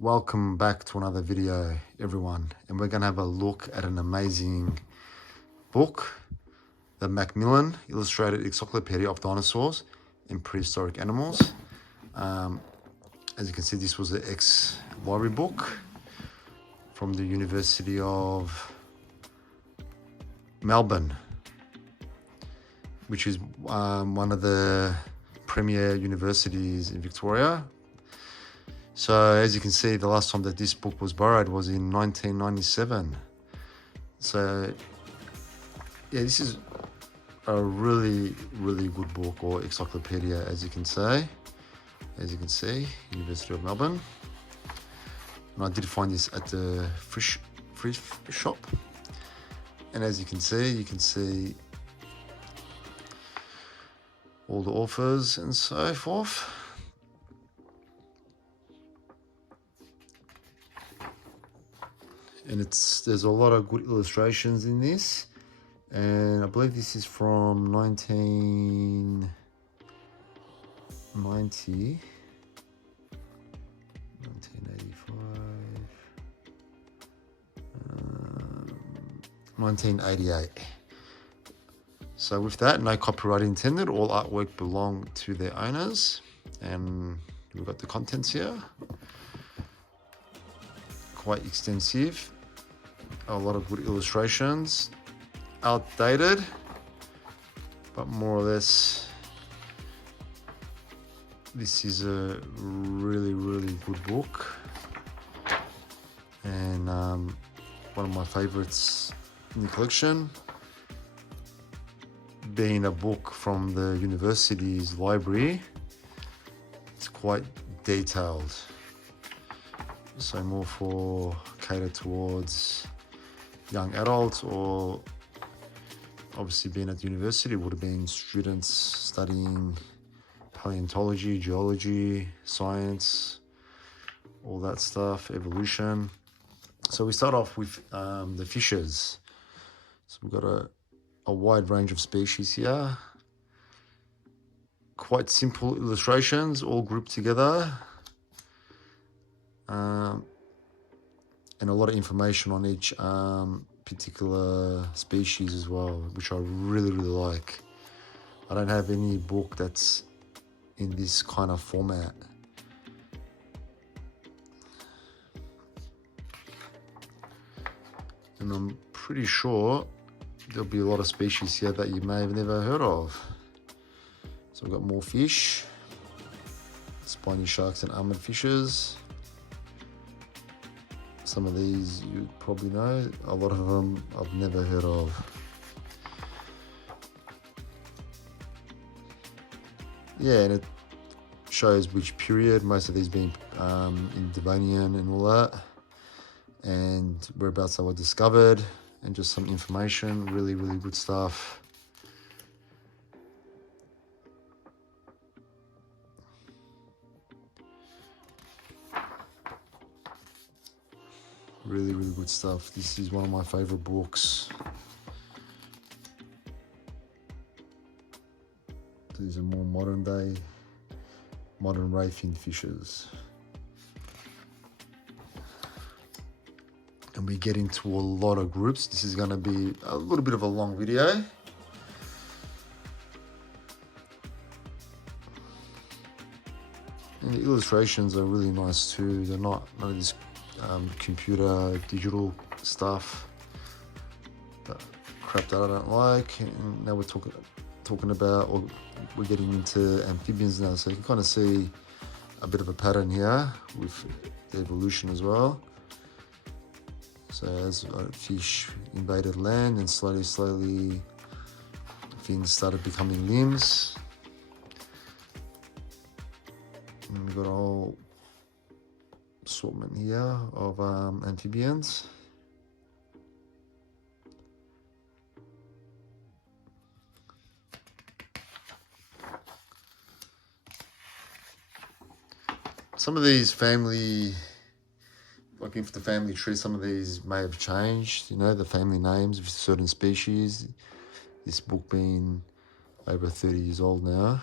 Welcome back to another video, everyone, and we're going to have a look at an amazing book, the Macmillan Illustrated Encyclopedia of Dinosaurs and Prehistoric Animals. As you can see, this was an ex-library book from the University of Melbourne, which is one of the premier universities in Victoria. So as you can see, the last time that this book was borrowed was in 1997. So yeah, this is a really good book, or encyclopedia, as you can see, University of Melbourne. And I did find this at the free shop. And as you can see all the authors and so forth. And there's a lot of good illustrations in this, and I believe this is from 1985, 1988. So with that, no copyright intended. All artwork belong to their owners, and we've got the contents here. Quite extensive. A lot of good illustrations, outdated, but more or less this is a really good book, and one of my favorites in the collection, being a book from the university's library. It's quite detailed, so more for catered towards young adults, or obviously being at university would have been students studying paleontology, geology, science, all that stuff, evolution. So we start off with the fishes. So we've got a wide range of species here. Quite simple illustrations, all grouped together. And a lot of information on each particular species as well, which I really like. I don't have any book that's in this kind of format. And I'm pretty sure there'll be a lot of species here that you may have never heard of. So we've got more fish, spiny sharks and armored fishes. Some of these you probably know, a lot of them I've never heard of. Yeah, and it shows which period, most of these being in Devonian and all that, and whereabouts they were discovered, and just some information, really good stuff. Really good stuff. This is one of my favorite books. These are more modern ray-finned fishes. And we get into a lot of groups. This is going to be a little bit of a long video. And the illustrations are really nice too. They're not none of this computer digital stuff, crap that I don't like. And now we're talking about, or we're getting into amphibians now, so you can kind of see a bit of a pattern here with the evolution as well. So as fish invaded land, and slowly fins started becoming limbs, and we've got a whole assortment here of amphibians. Some of these looking for the family tree, some of these may have changed, the family names of certain species. This book being over 30 years old now.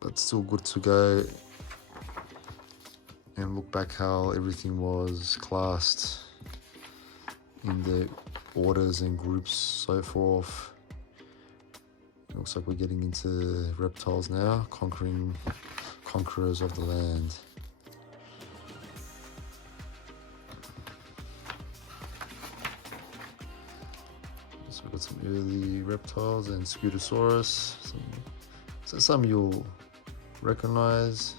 but still good to go and look back how everything was classed in the orders and groups, so forth. It looks like we're getting into reptiles now, conquerors of the land. So we've got some early reptiles and Scutosaurus. Some you'll recognize.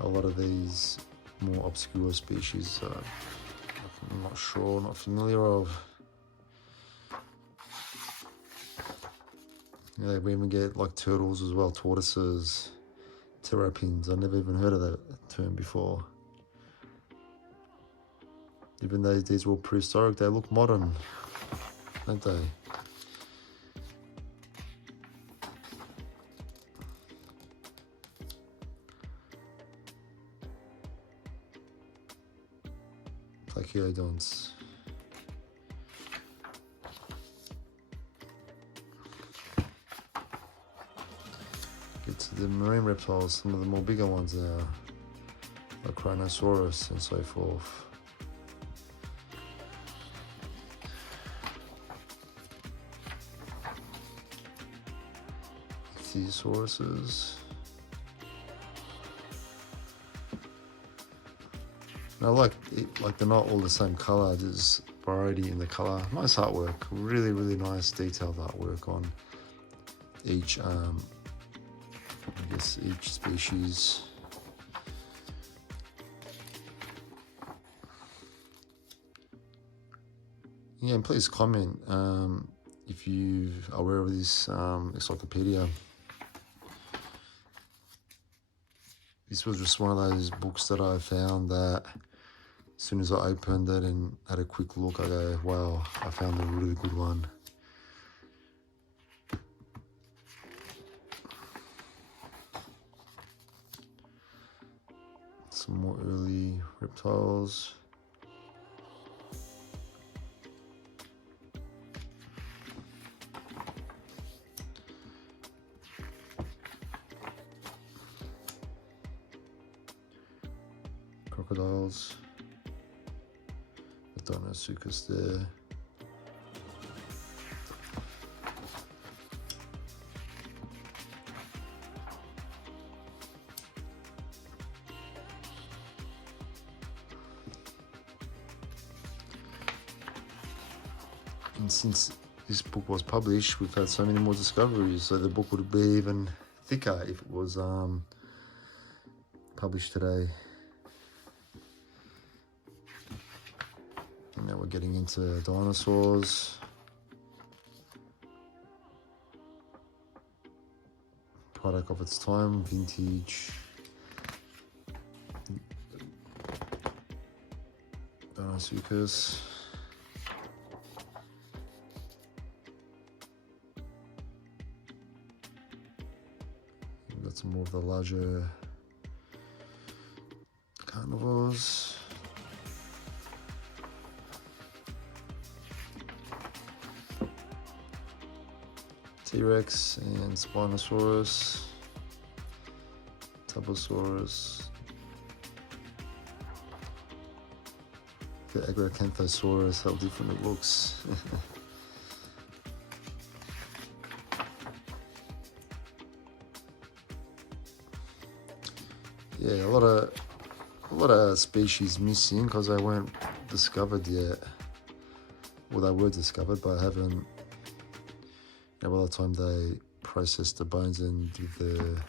A lot of these more obscure species I'm not sure, not familiar of. Yeah, we even get like turtles as well, tortoises, terrapins. I never even heard of that term before. Even though these were prehistoric, they look modern, don't they? Plachiodonts. Get to the marine reptiles, some of the more bigger ones now, like Dinosaurs and so forth. Ichthyosauruses. Now, like they're not all the same color. There's variety in the color. Nice artwork. Really, really nice detailed artwork on each. I guess each species. Yeah, and please comment if you are aware of this encyclopedia. This was just one of those books that I found that as soon as I opened it and had a quick look, I go, wow, I found a really good one. Some more early reptiles. Crocodiles. The Dinosaurs there. And since this book was published, we've had so many more discoveries, so the book would be even thicker if it was published today. And now we're getting into dinosaurs. Product of its time, vintage. Dinosaurs. Got some more of the larger carnivores. T-Rex and Spinosaurus, Tabosaurus, the Agrocanthosaurus, how different it looks. Yeah, a lot of species missing because they weren't discovered yet. Well, they were discovered, but haven't. By the time they process the bones and do the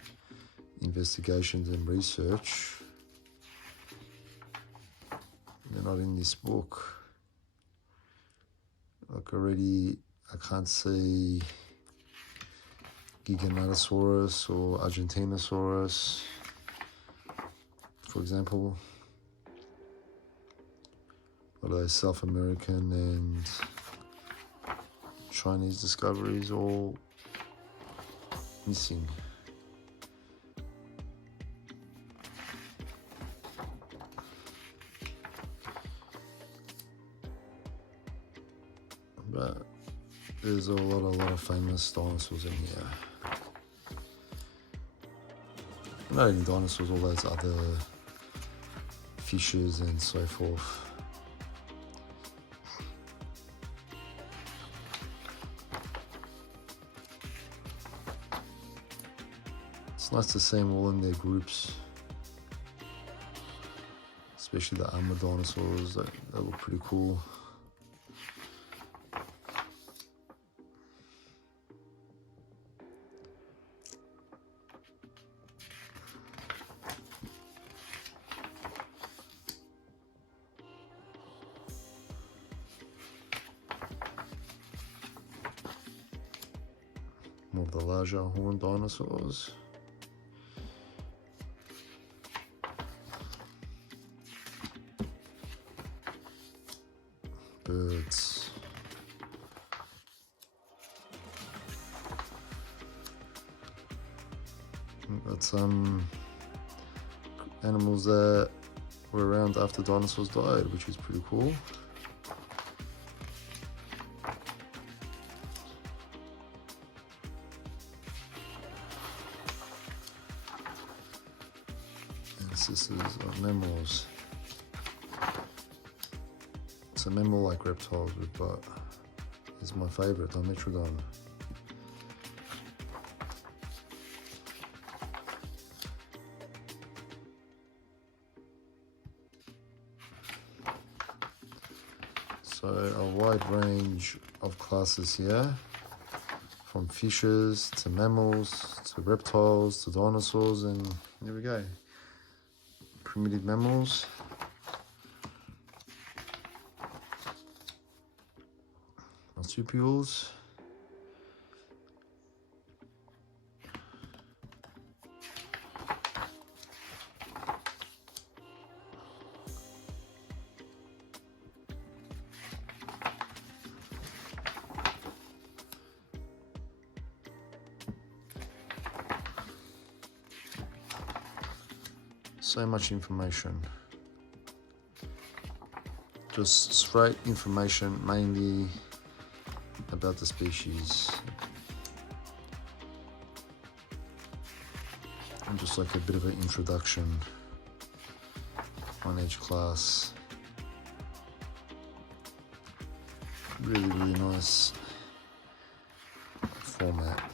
investigations and research, they're not in this book. Like already, I can't see Giganotosaurus or Argentinosaurus, for example. A lot of those South American and Chinese discoveries all missing. But there's a lot of famous dinosaurs in here. not only dinosaurs, all those other fishes and so forth. It's nice to see them all in their groups, especially the armored dinosaurs. They look pretty cool. More of the larger horned dinosaurs. Birds. We've got some animals that were around after dinosaurs died, which is pretty cool. Ancestors of mammals. It's a mammal like reptiles, but it's my favourite, Dimetrodon. So a wide range of classes here, from fishes to mammals to reptiles to dinosaurs, and there we go. Primitive mammals. Marsupials. So much information. Just straight information, mainly about the species. And just like a bit of an introduction on each class. Really, really nice format.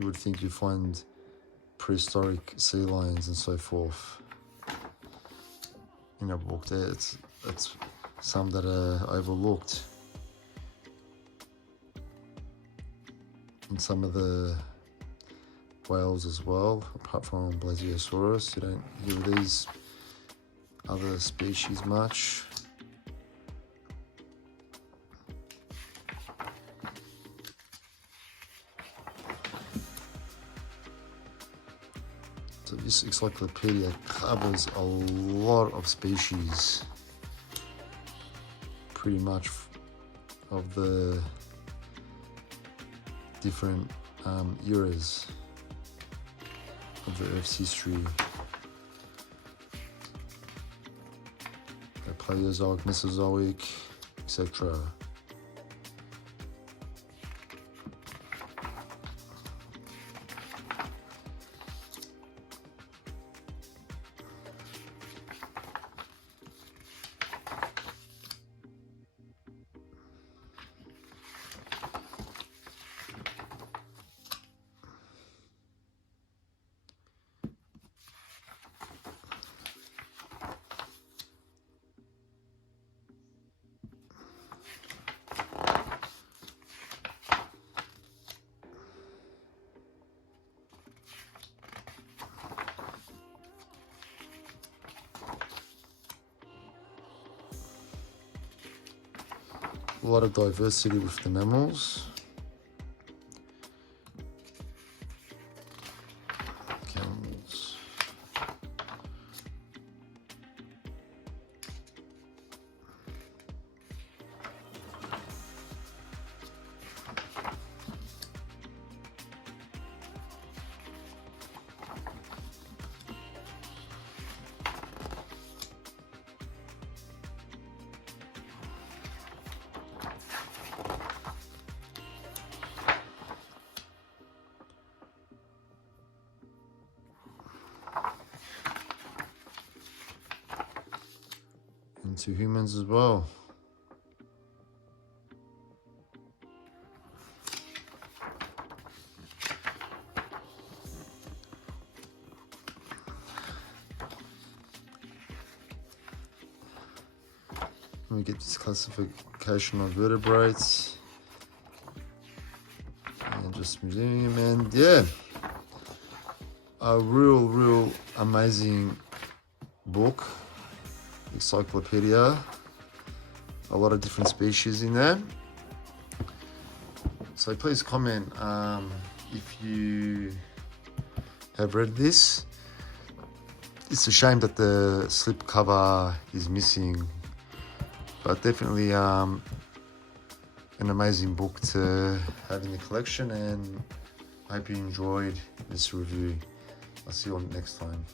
You would think you'd find prehistoric sea lions and so forth in a book there. It's some that are overlooked. And some of the whales as well, apart from Blasiosaurus. You don't hear of these other species much. So this encyclopedia covers a lot of species, pretty much of the different eras of the Earth's history. The Paleozoic, Mesozoic, etc. A lot of diversity with the mammals. Camels. and to humans as well. We get this classification of vertebrates and just museum, and yeah, a real amazing book, Encyclopedia. A lot of different species in there. So please comment if you have read this. It's a shame that the slip cover is missing, but definitely an amazing book to have in the collection, and I hope you enjoyed this review. I'll see you all next time.